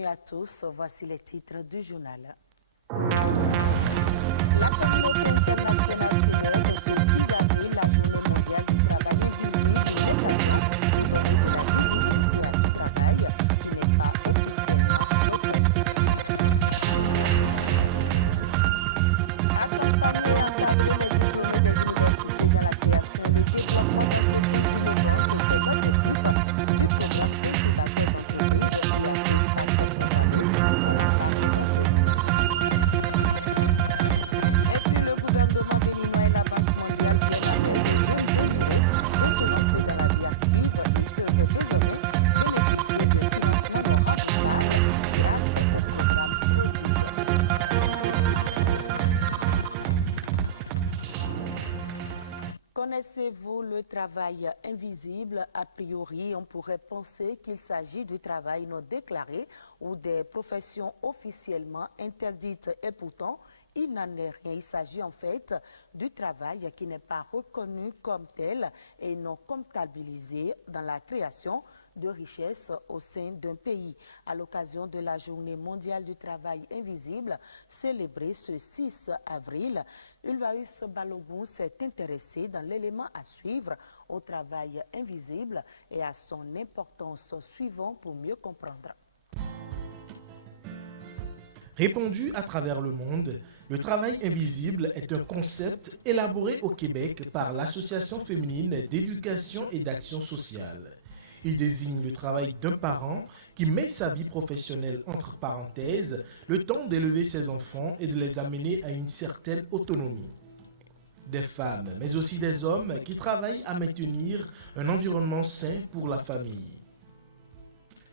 Bienvenue à tous, voici les titres du journal. Connaissez-vous le travail invisible? A priori, on pourrait penser qu'il s'agit du travail non déclaré ou des professions officiellement interdites. Et pourtant, il n'en est rien. Il s'agit en fait du travail qui n'est pas reconnu comme tel et non comptabilisé dans la création de richesses au sein d'un pays. À l'occasion de la Journée mondiale du travail invisible, célébrée ce 6 avril, Ulvaeus Balogun s'est intéressé dans l'élément à suivre au travail invisible et à son importance. Suivant pour mieux comprendre. Répandu à travers le monde, le travail invisible est un concept élaboré au Québec par l'Association féminine d'éducation et d'action sociale. Il désigne le travail d'un parent qui met sa vie professionnelle entre parenthèses, le temps d'élever ses enfants et de les amener à une certaine autonomie. Des femmes, mais aussi des hommes qui travaillent à maintenir un environnement sain pour la famille.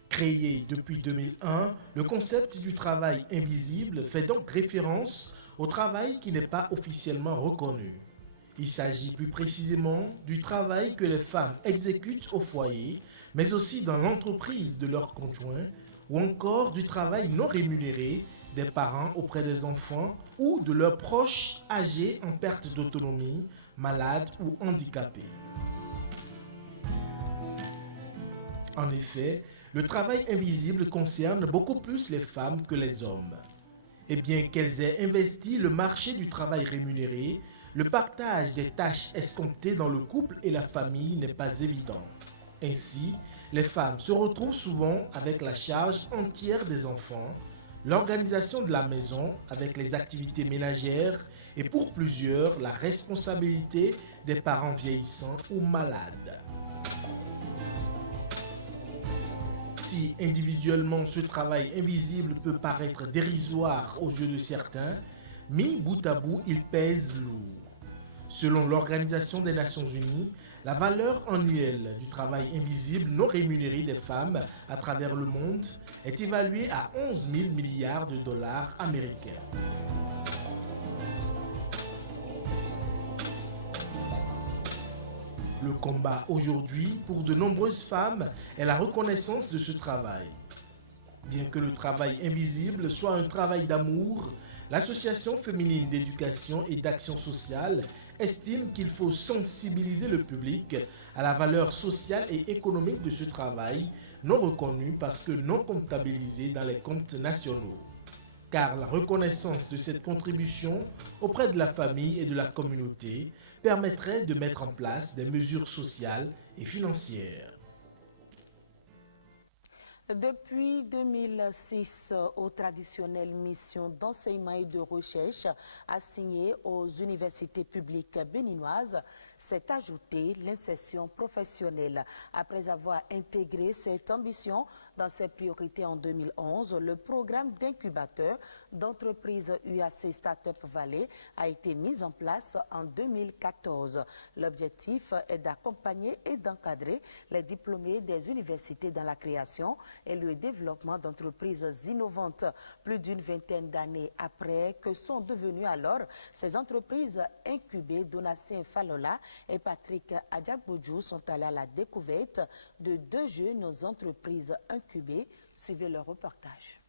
Créé depuis 2001, le concept du travail invisible fait donc référence au travail qui n'est pas officiellement reconnu. Il s'agit plus précisément du travail que les femmes exécutent au foyer, mais aussi dans l'entreprise de leurs conjoints, ou encore du travail non rémunéré des parents auprès des enfants ou de leurs proches âgés en perte d'autonomie, malades ou handicapés. En effet, le travail invisible concerne beaucoup plus les femmes que les hommes. Et bien qu'elles aient investi le marché du travail rémunéré, le partage des tâches escomptées dans le couple et la famille n'est pas évident. Ainsi, les femmes se retrouvent souvent avec la charge entière des enfants, l'organisation de la maison avec les activités ménagères et pour plusieurs, la responsabilité des parents vieillissants ou malades. Si individuellement ce travail invisible peut paraître dérisoire aux yeux de certains, mis bout à bout, il pèse lourd. Selon l'Organisation des Nations Unies, la valeur annuelle du travail invisible non rémunéré des femmes à travers le monde est évaluée à 11 000 milliards de dollars américains. Le combat aujourd'hui pour de nombreuses femmes est la reconnaissance de ce travail. Bien que le travail invisible soit un travail d'amour, l'Association féminine d'éducation et d'action sociale estime qu'il faut sensibiliser le public à la valeur sociale et économique de ce travail non reconnu parce que non comptabilisé dans les comptes nationaux. Car la reconnaissance de cette contribution auprès de la famille et de la communauté permettrait de mettre en place des mesures sociales et financières. Depuis 2006, aux traditionnelles missions d'enseignement et de recherche assignées aux universités publiques béninoises s'est ajoutée l'insertion professionnelle. Après avoir intégré cette ambition dans ses priorités en 2011, le programme d'incubateur d'entreprise UAC Startup Valley a été mis en place en 2014. L'objectif est d'accompagner et d'encadrer les diplômés des universités dans la création et le développement d'entreprises innovantes. Plus d'une vingtaine d'années après que sont devenues alors ces entreprises incubées, Donatien Falola et Patrick Adjakboudjou sont allés à la découverte de deux jeunes entreprises incubées. Suivez le reportage.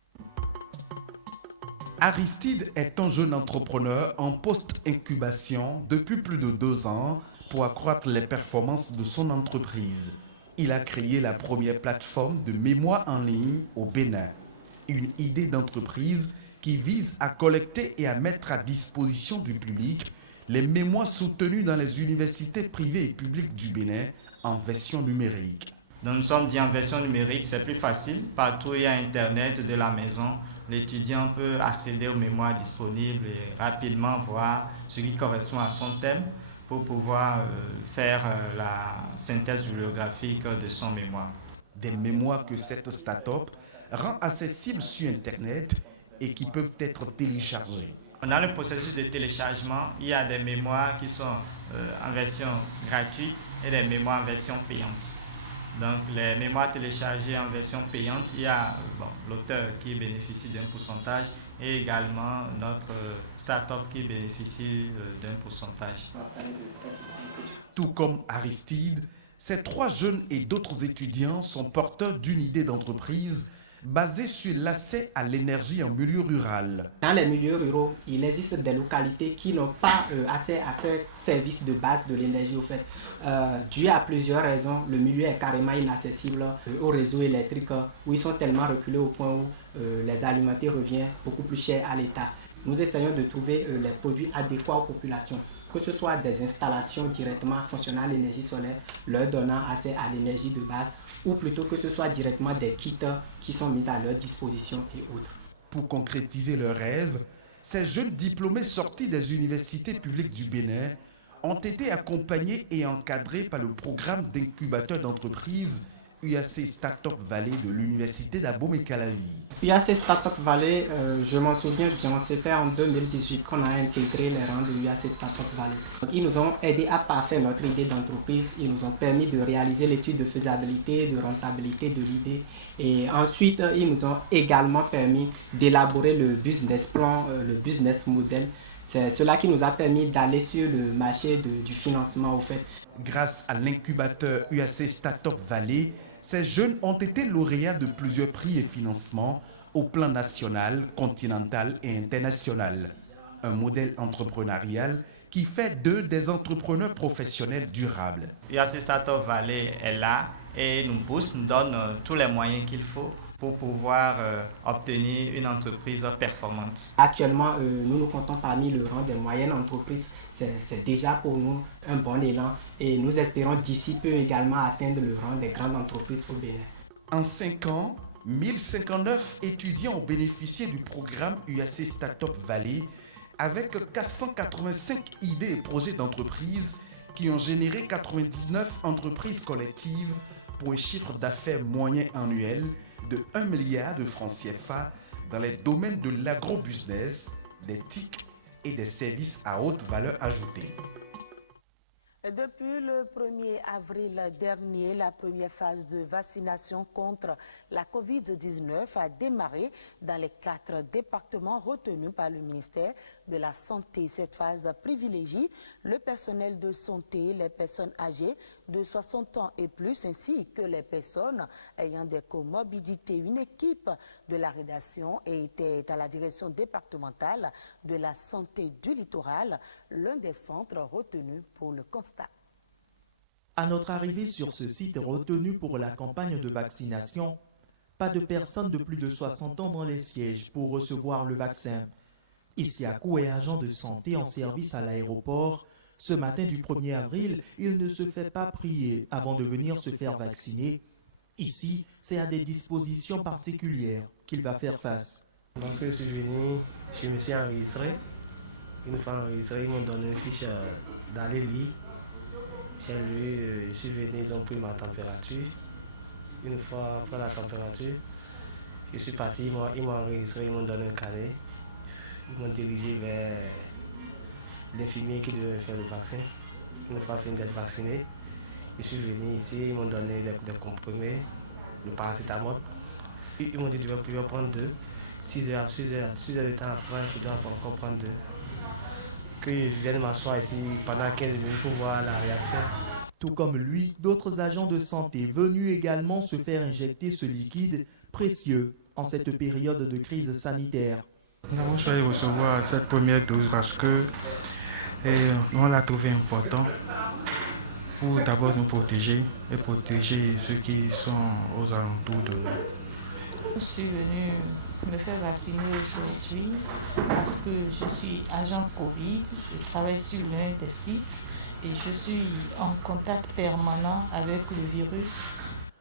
Aristide est un jeune entrepreneur en post-incubation depuis plus de 2 ans pour accroître les performances de son entreprise. Il a créé la première plateforme de mémoire en ligne au Bénin. Une idée d'entreprise qui vise à collecter et à mettre à disposition du public les mémoires soutenues dans les universités privées et publiques du Bénin en version numérique. Donc nous sommes dit en version numérique, c'est plus facile. Partout où il y a Internet de la maison, l'étudiant peut accéder aux mémoires disponibles et rapidement voir ce qui correspond à son thème pour pouvoir faire la synthèse bibliographique de son mémoire. Des mémoires que cette start-up rend accessibles sur Internet et qui peuvent être téléchargées. Dans le processus de téléchargement, il y a des mémoires qui sont en version gratuite et des mémoires en version payante. Donc les mémoires téléchargées en version payante, il y a l'auteur qui bénéficie d'un pourcentage et également notre start-up qui bénéficie d'un pourcentage. Tout comme Aristide, ces 3 jeunes et d'autres étudiants sont porteurs d'une idée d'entreprise basée sur l'accès à l'énergie en milieu rural. Dans les milieux ruraux, il existe des localités qui n'ont pas accès à ces services de base de l'énergie au fait. Dû à plusieurs raisons, le milieu est carrément inaccessible au réseau électrique où ils sont tellement reculés au point où les alimenter revient beaucoup plus cher à l'État. Nous essayons de trouver les produits adéquats aux populations, que ce soit des installations directement fonctionnant à l'énergie solaire, leur donnant accès à l'énergie de base, ou plutôt que ce soit directement des kits qui sont mis à leur disposition et autres. Pour concrétiser leurs rêves, ces jeunes diplômés sortis des universités publiques du Bénin ont été accompagnés et encadrés par le programme d'incubateur d'entreprise UAC Startup Valley de l'université d'Abomey-Calavi. UAC Startup Valley, je m'en souviens bien, c'était en 2018 qu'on a intégré les rangs de UAC Startup Valley. Ils nous ont aidé à parfaire notre idée d'entreprise, ils nous ont permis de réaliser l'étude de faisabilité, de rentabilité de l'idée. Et ensuite, ils nous ont également permis d'élaborer le business plan, le business model. C'est cela qui nous a permis d'aller sur le marché du financement au fait. Grâce à l'incubateur UAC Startup Valley, ces jeunes ont été lauréats de plusieurs prix et financements au plan national, continental et international. Un modèle entrepreneurial qui fait d'eux des entrepreneurs professionnels durables. UAC Startup Valley est là et nous pousse, nous donne tous les moyens qu'il faut pour pouvoir obtenir une entreprise performante. Actuellement, nous nous comptons parmi le rang des moyennes entreprises. C'est déjà pour nous un bon élan et nous espérons d'ici peu également atteindre le rang des grandes entreprises au Bénin. En 5 ans, 1059 étudiants ont bénéficié du programme UAC Startup Valley avec 485 idées et projets d'entreprise qui ont généré 99 entreprises collectives pour un chiffre d'affaires moyen annuel de 1 milliard de francs CFA dans les domaines de l'agrobusiness, des TIC et des services à haute valeur ajoutée. Depuis le 1er avril dernier, la première phase de vaccination contre la COVID-19 a démarré dans les 4 départements retenus par le ministère de la Santé. Cette phase privilégie le personnel de santé, les personnes âgées de 60 ans et plus, ainsi que les personnes ayant des comorbidités. Une équipe de la rédaction était à la direction départementale de la santé du littoral, l'un des centres retenus pour le constat. À notre arrivée sur ce site retenu pour la campagne de vaccination, pas de personnes de plus de 60 ans dans les sièges pour recevoir le vaccin. Isiakou est agent de santé en service à l'aéroport. Ce matin du 1er avril, il ne se fait pas prier avant de venir se faire vacciner. Ici, c'est à des dispositions particulières qu'il va faire face. Lorsque je suis venu, je me suis enregistré. Une fois enregistré, ils m'ont donné une fiche d'aller lire. J'ai lu, je suis venu, ils ont pris ma température. Une fois après la température, je suis parti, ils m'ont enregistré, ils m'ont donné un carnet. Ils m'ont dirigé vers l'infirmier qui devait me faire le vaccin. Une fois fini d'être vacciné, je suis venu ici, ils m'ont donné des comprimés, le paracétamol. Ils m'ont dit que je vais prendre 2. 6 heures de temps après, je dois encore prendre 2. Que je vienne m'asseoir ici pendant 15 minutes pour voir la réaction. Tout comme lui, d'autres agents de santé venus également se faire injecter ce liquide précieux en cette période de crise sanitaire. Nous avons choisi de recevoir cette première dose parce que on l'a trouvé important pour d'abord nous protéger et protéger ceux qui sont aux alentours de nous. Je suis venue me faire vacciner aujourd'hui parce que je suis agent Covid, je travaille sur l'un des sites et je suis en contact permanent avec le virus.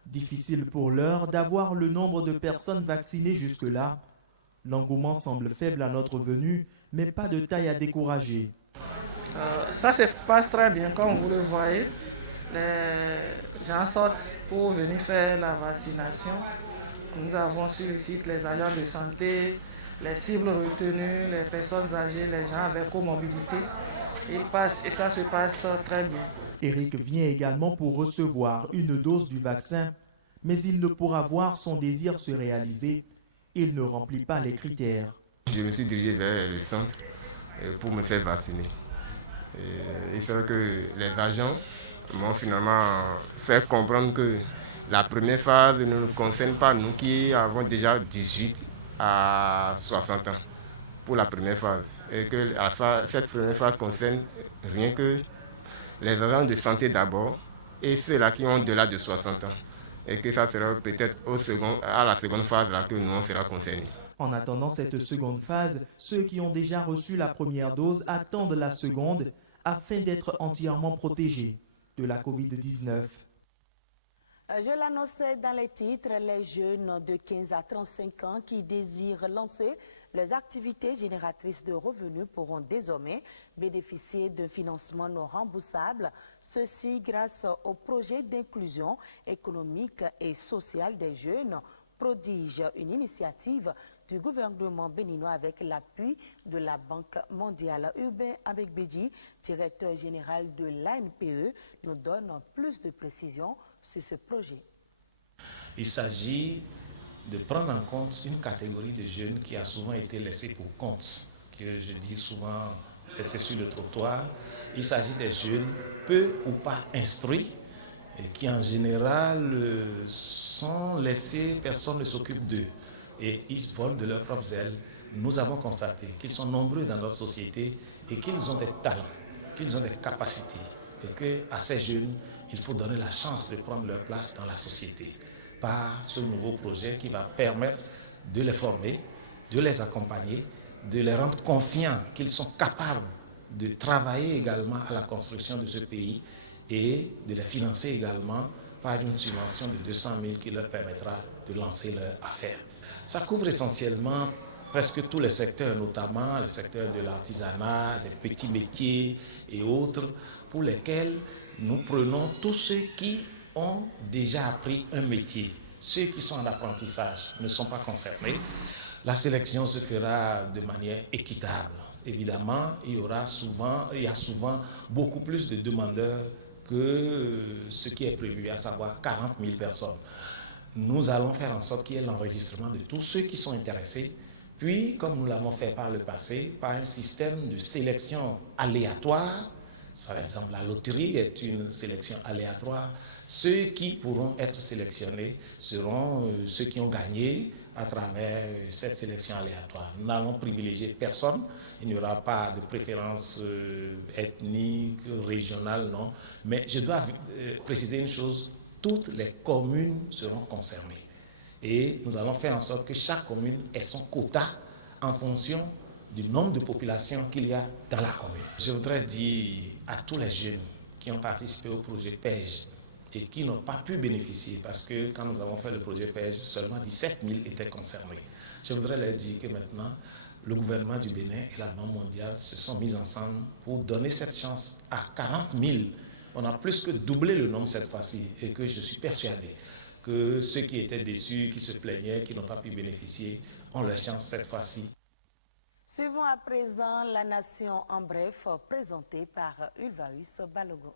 Difficile pour l'heure d'avoir le nombre de personnes vaccinées jusque-là. L'engouement semble faible à notre venue, mais pas de taille à décourager. Ça se passe très bien, comme vous le voyez. Les gens sortent pour venir faire la vaccination. Nous avons sur le site les agents de santé, les cibles retenues, les personnes âgées, les gens avec comorbidité. Ils passent et ça se passe très bien. Eric vient également pour recevoir une dose du vaccin, mais il ne pourra voir son désir se réaliser. Il ne remplit pas les critères. Je me suis dirigé vers le centre pour me faire vacciner. Il fait que les agents m'ont finalement fait comprendre que la première phase ne nous concerne pas, nous qui avons déjà 18 à 60 ans pour la première phase. Et que cette première phase concerne rien que les agents de santé d'abord et ceux-là qui ont au-delà de 60 ans. Et que ça sera peut-être à la seconde phase là que nous on sera concernés. En attendant cette seconde phase, ceux qui ont déjà reçu la première dose attendent la seconde afin d'être entièrement protégés de la Covid-19. Je l'annonçais dans les titres, les jeunes de 15 à 35 ans qui désirent lancer leurs activités génératrices de revenus pourront désormais bénéficier d'un financement non remboursable, ceci grâce au projet d'inclusion économique et sociale des jeunes, prodige une initiative du gouvernement béninois avec l'appui de la Banque mondiale. Urbain Abekbeji, directeur général de l'ANPE, nous donne plus de précisions sur ce projet. Il s'agit de prendre en compte une catégorie de jeunes qui a souvent été laissée pour compte, que je dis souvent laissés sur le trottoir. Il s'agit des jeunes peu ou pas instruits et qui en général sont laissés, personne ne s'occupe d'eux et ils se volent de leurs propres ailes. Nous avons constaté qu'ils sont nombreux dans notre société et qu'ils ont des talents, qu'ils ont des capacités et qu'à ces jeunes, il faut donner la chance de prendre leur place dans la société par ce nouveau projet qui va permettre de les former, de les accompagner, de les rendre confiants qu'ils sont capables de travailler également à la construction de ce pays et de les financer également par une subvention de 200 000 qui leur permettra de lancer leur affaire. Ça couvre essentiellement presque tous les secteurs, notamment les secteurs de l'artisanat, des petits métiers et autres, pour lesquels nous prenons tous ceux qui ont déjà appris un métier. Ceux qui sont en apprentissage ne sont pas concernés. La sélection se fera de manière équitable. Évidemment, il y a souvent beaucoup plus de demandeurs que ce qui est prévu, à savoir 40 000 personnes. Nous allons faire en sorte qu'il y ait l'enregistrement de tous ceux qui sont intéressés, puis, comme nous l'avons fait par le passé, par un système de sélection aléatoire. Par exemple, la loterie est une sélection aléatoire. Ceux qui pourront être sélectionnés seront ceux qui ont gagné à travers cette sélection aléatoire. Nous n'allons privilégier personne. Il n'y aura pas de préférence ethnique, régionale, non. Mais je dois préciser une chose, toutes les communes seront concernées. Et nous allons faire en sorte que chaque commune ait son quota en fonction du nombre de populations qu'il y a dans la commune. Je voudrais dire à tous les jeunes qui ont participé au projet PEJ et qui n'ont pas pu bénéficier, parce que quand nous avons fait le projet PEJ, seulement 17 000 étaient concernés. Je voudrais leur dire que maintenant, le gouvernement du Bénin et la Banque mondiale se sont mis ensemble pour donner cette chance à 40 000. On a plus que doublé le nombre cette fois-ci et que je suis persuadé que ceux qui étaient déçus, qui se plaignaient, qui n'ont pas pu bénéficier, ont leur chance cette fois-ci. Suivons à présent la nation en bref, présentée par Ulvaeus Balogo.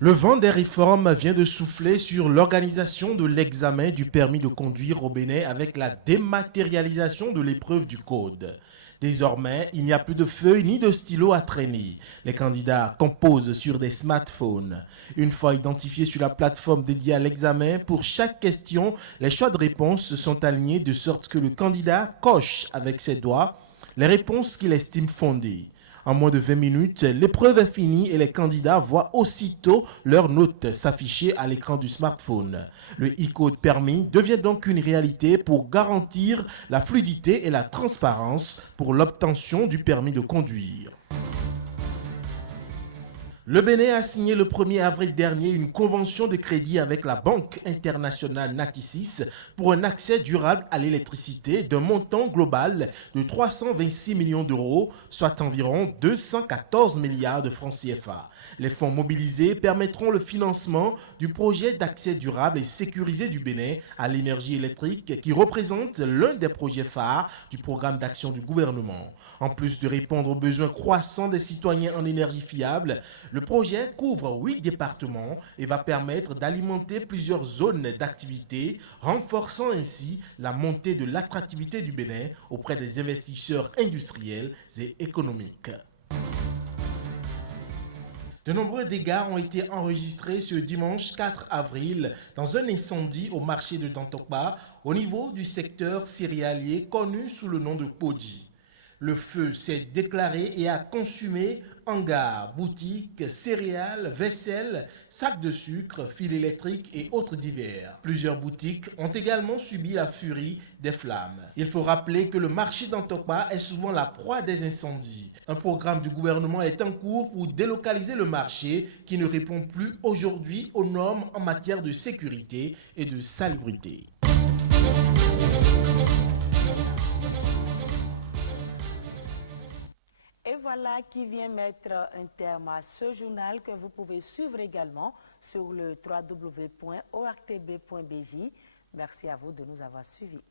Le vent des réformes vient de souffler sur l'organisation de l'examen du permis de conduire au Bénin avec la dématérialisation de l'épreuve du code. Désormais, il n'y a plus de feuilles ni de stylos à traîner. Les candidats composent sur des smartphones. Une fois identifiés sur la plateforme dédiée à l'examen, pour chaque question, les choix de réponses sont alignés de sorte que le candidat coche avec ses doigts les réponses qu'il estime fondées. En moins de 20 minutes, l'épreuve est finie et les candidats voient aussitôt leurs notes s'afficher à l'écran du smartphone. Le e-code permis devient donc une réalité pour garantir la fluidité et la transparence pour l'obtention du permis de conduire. Le Bénin a signé le 1er avril dernier une convention de crédit avec la Banque internationale Natixis pour un accès durable à l'électricité d'un montant global de 326 millions d'euros, soit environ 214 milliards de francs CFA. Les fonds mobilisés permettront le financement du projet d'accès durable et sécurisé du Bénin à l'énergie électrique qui représente l'un des projets phares du programme d'action du gouvernement. En plus de répondre aux besoins croissants des citoyens en énergie fiable, le projet couvre 8 départements et va permettre d'alimenter plusieurs zones d'activité, renforçant ainsi la montée de l'attractivité du Bénin auprès des investisseurs industriels et économiques. De nombreux dégâts ont été enregistrés ce dimanche 4 avril dans un incendie au marché de Dantokba au niveau du secteur céréalier connu sous le nom de Podji. Le feu s'est déclaré et a consumé hangars, boutiques, céréales, vaisselle, sacs de sucre, fils électriques et autres divers. Plusieurs boutiques ont également subi la furie des flammes. Il faut rappeler que le marché d'Antokba est souvent la proie des incendies. Un programme du gouvernement est en cours pour délocaliser le marché qui ne répond plus aujourd'hui aux normes en matière de sécurité et de salubrité. Et voilà qui vient mettre un terme à ce journal que vous pouvez suivre également sur le www.ortb.bj. Merci à vous de nous avoir suivis.